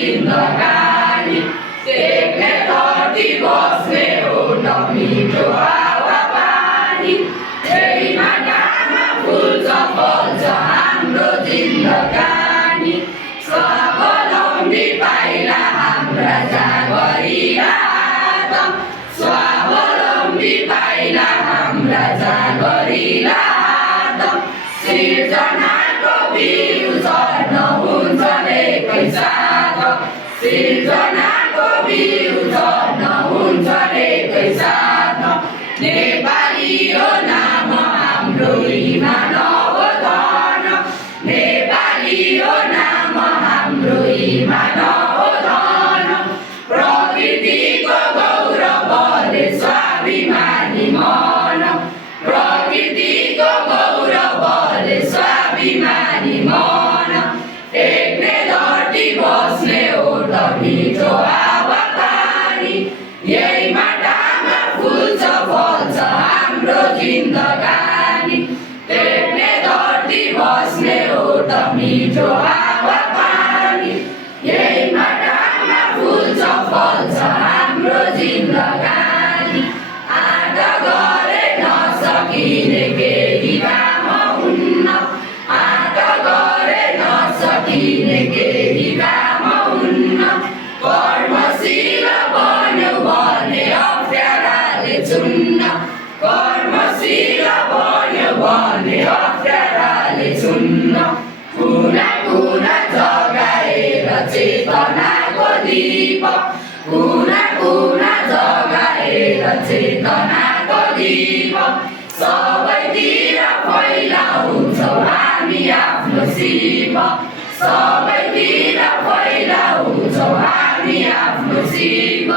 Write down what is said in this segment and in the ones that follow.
जिन्दगानी देख्ने धरती बस्ने एउटा मिठो हावापानी त्यही माटामा फुल्छ फल्छ हाम्रो जिन्दगानी स्वावलम्बी पाइला हाम्रा जागरी आदम स्वावलम्बी पाइला हाम्रा जागरी आदम सिर्जनाको बिउ झर्न हुन्छ एकैसाथ सिर्जनाको बिउ झर्न हुन्छ एकैसाथ नेपाली हो नाम हाम्रो इमान हो धन नेपाली हो नाम हाम्रो इमान हो धन प्रकृतिको गौरवले स्वाभिमानी मन प्रकृतिको गौरवले स्वाभिमानी मन टेक्ने धरती बस्ने एउटा मिठो हावापानी यही माटामा फुल्छ फल्छ हाम्रो जिन्दगानी टेक्ने धरती बस्ने एउटा मिठो हावापानी यही माटामा फुल्छ फल्छ हाम्रो जिन्दगानी आँट गरे नसकिने केही काम हुन्न आँट गरे नसकिने केही काम हुन्न कर्मशील बन्यो भने अप्ठ्याराले चुन्न कर्मशील बन्यो भने अप्ठ्याराले चुन्न कुना कुना जगाएर चेतनाको दीप कुना कुना जगाएर चेतनाको दीप सबैतिर फैलाउँछौ हामी आफ्नो सिप सबैतिर फैलाउँछौ हामी आफ्नो सिप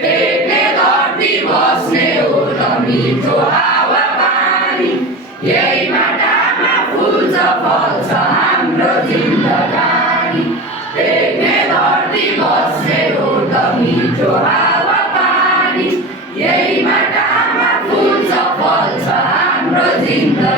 टेक्ने धरती बस्ने एउटा मिठो हावापानी यही माटामा फुल्छ फल्छ हाम्रो जिन्दगानी टेक्ने धरती बस्ने एउटा मिठो हावापानी यही माटामा फुल्छ फल्छ हाम्रो जिन्दगानी